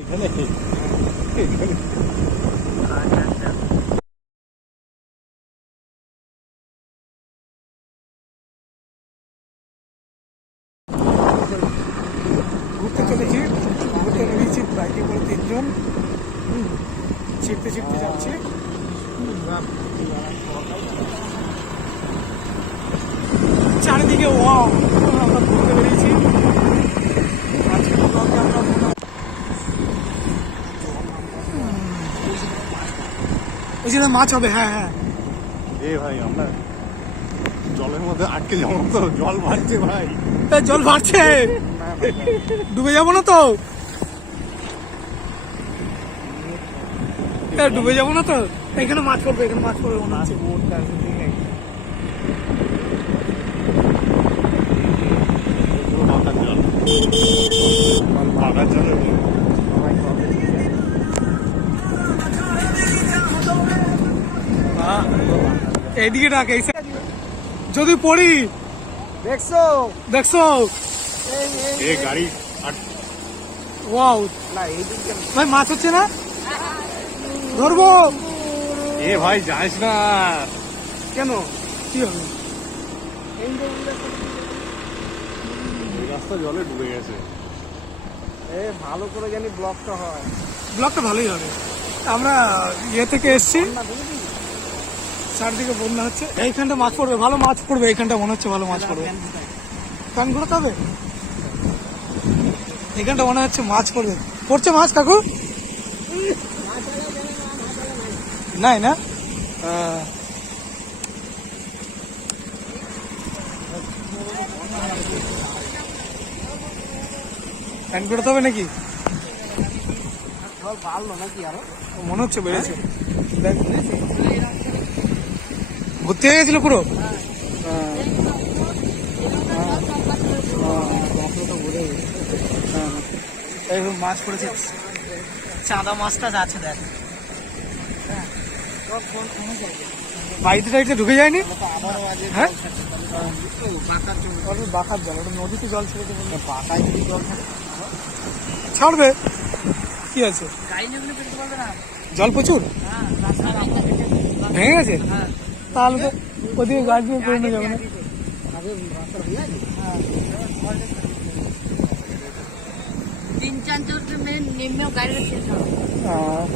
ঘুরতে চলেছি, ঘুরতে বেরিয়েছি বাইকে করে 3 জন, চিপতে চিপতে যাচ্ছি। চারিদিকে ওয়াও, আমরা ঘুরতে বেরিয়েছি। ওই জন্য মাছ হবে। হ্যাঁ হ্যাঁ ভাই আমরা জলের মধ্যে আটকে যাবো তো, জল বাড়ছে ভাই, জল বাড়ছে, ডুবে যাবো না তো, ডুবে যাবো না তো। এখানে মাছ পড়বে, এখানে মাছ পড়বে মনে হচ্ছে। এইদিকে ডাকে, যদি পড়ি দেখছো দেখছো গাড়ি। ওয়াও ভাই, মাছ হচ্ছে না, ধরবো। ভাই যাস না, কেন, কি হবে? রাস্তা জলে ডুবে গেছে। ভালো করে জানি ব্লকটা হয়, ব্লগটা ভালোই হবে। আমরা ইয়ে থেকে এসছি, চারদিকে বন্যা হচ্ছে। এইখানটা মাছ পড়বে, ভালো মাছ পড়বে এইখানটা, মনে হচ্ছে ভালো মাছ পড়বে। কান ঘোরাতে হবে, এইখানটা মনে হচ্ছে মাছ পড়বে। পড়ছে মাছ কাকু? নাই না, প্যান্ট ঘোরাতে হবে নাকি? বাড়লো নাকি আরো, মনে হচ্ছে বেড়েছে। ভর্তি হয়ে গেছিল পুরো। মাছ পড়েছে, চাঁদা মাছটা যাচ্ছে দেখ। বাড়িতে টাইতে ঢুকে যায়নি? হ্যাঁ, বাঁকার জল, ওটা নদীতে জল ছেড়ে দেবে। পাতায় যদি জল থাকে ছাড়বে, কি আছে, জল প্রচুর ভেঙে গেছে। তাহলে তো ওদিকে গাছ দিয়ে করে নিয়ে যাবে না।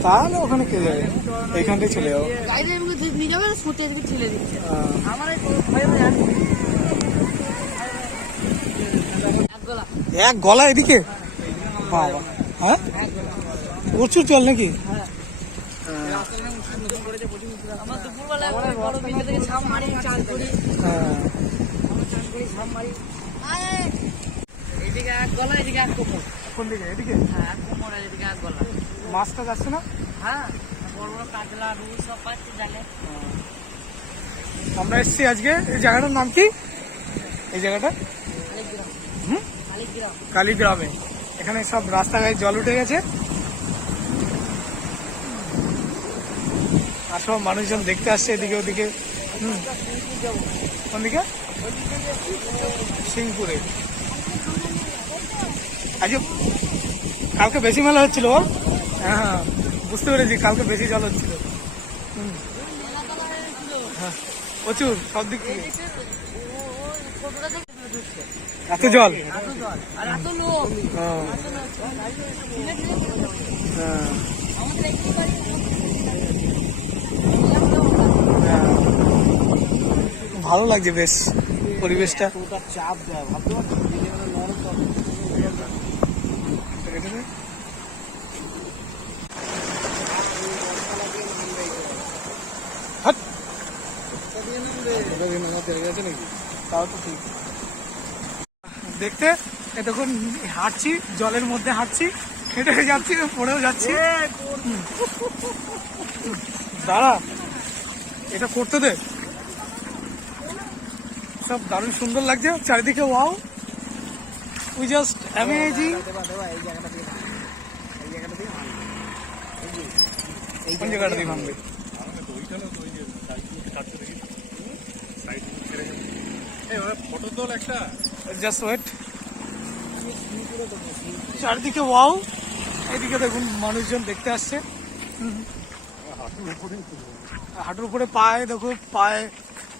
তাহলে ওখানে কে যাবে, এইখানটাই চলে যাবো। এক গলা এদিকে, বাবা, হ্যাঁ প্রচুর জল নাকি? কোন দিকে? এদিকে মাছটা যাচ্ছে না? আমরা এসছি আজকে, এই জায়গাটার নাম কি? এই জায়গাটা কালীগ্রামে। এখানে সব রাস্তাঘাটে জল উঠে গেছে, আর সব মানুষজন দেখতে আসছে এদিকে ওদিকে। কোন দিকে? সিংপুরে। আজকে কালকে বেশি মেলা হচ্ছিল। হ্যাঁ বুঝতে পেরেছি, কালকে বেশি জল হচ্ছিল। হ্যাঁ প্রচুর, সব দিক থেকে এত জল। ভালো লাগছে বেশ পরিবেশটা। চাপ দেয়, ভাবতে পারছি তাও তো ঠিক। দেখতে এতক্ষণ হাঁটছি, জলের মধ্যে হাঁটছি, হেঁটে যাচ্ছি, পড়েও যাচ্ছি। দাঁড়া, এটা করতে দে। সব দারুণ সুন্দর লাগছে চারিদিকে। Wow, we just amazing. কোন জায়গাটা দিয়ে ভাঙবে? ফটো তোল একটা, জাস্ট ওয়েট। চারিদিকে ওয়াও, এদিকে দেখুন মানুষজন দেখতে আসছে। হাঁটুর উপরে পায়ে দেখো, পায়ে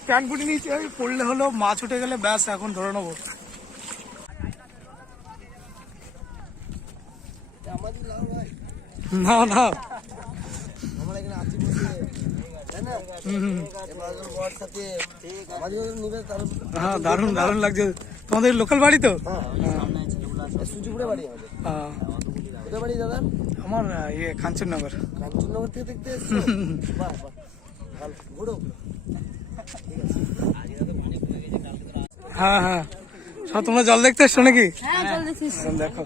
প্যান্ট পুটি নিচে পড়লে হলো, মাছ উঠে গেলে ব্যাস এখন ধরে নেবো। না না, আমরা এখানে আছি বসে, তাই না? এবার যখন বর সাথে আমাদের নিবে তার হ্যাঁ, দারুণ দারুণ লাগছে। তোমাদের লোকাল বাড়ি তো? সুজিপুরে বাড়ি আমাদের। হ্যাঁ, কোথায় বাড়ি দাদা? আমার ইয়ে কাঞ্চননগর। কাঞ্চননগর থেকে দেখতে এসছো? বাহ বাহ, ভালো, ঘুরো। হ্যাঁ হ্যাঁ, সব তোমরা জল দেখতে এসছো নাকি? হ্যাঁ জল দেখছিস। দেখো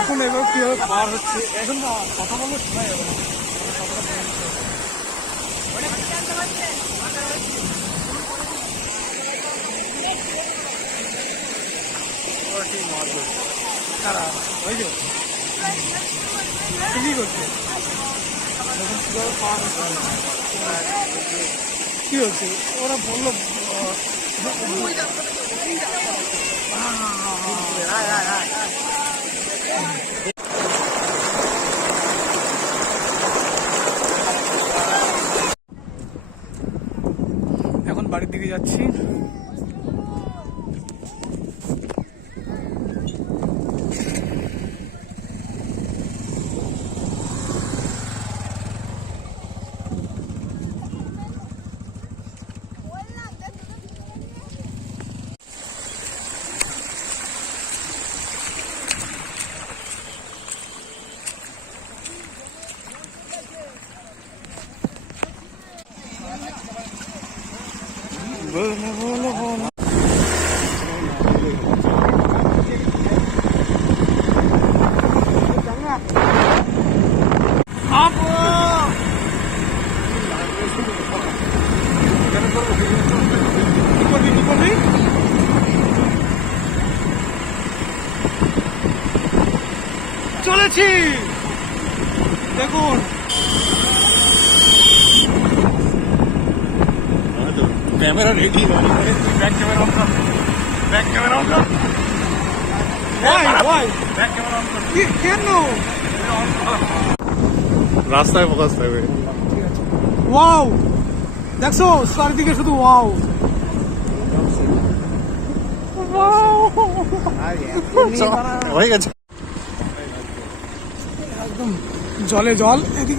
এখন এবার কিভাবে পার হচ্ছে, এখন না কথা বলে শোনা যাবে না। কারা? ওই যে কি করছে, এখন কিভাবে পার হচ্ছে, কি হচ্ছে ওরা বললো এখন বাড়ির দিকে যাচ্ছি। বলো বলো বলো, চলেছি দেখুন। Camera ready, back camera on কর, ব্যাক ক্যামেরা অন কর, Why? ব্যাক ক্যামেরা অন কর। কেন? রাস্তায় ফোকাস থাকবে। ওয়াও, দেখছো চারিদিকে শুধু ওয়াও ওয়াও, হয়ে গেছে। একদম জলে জল। এদিকে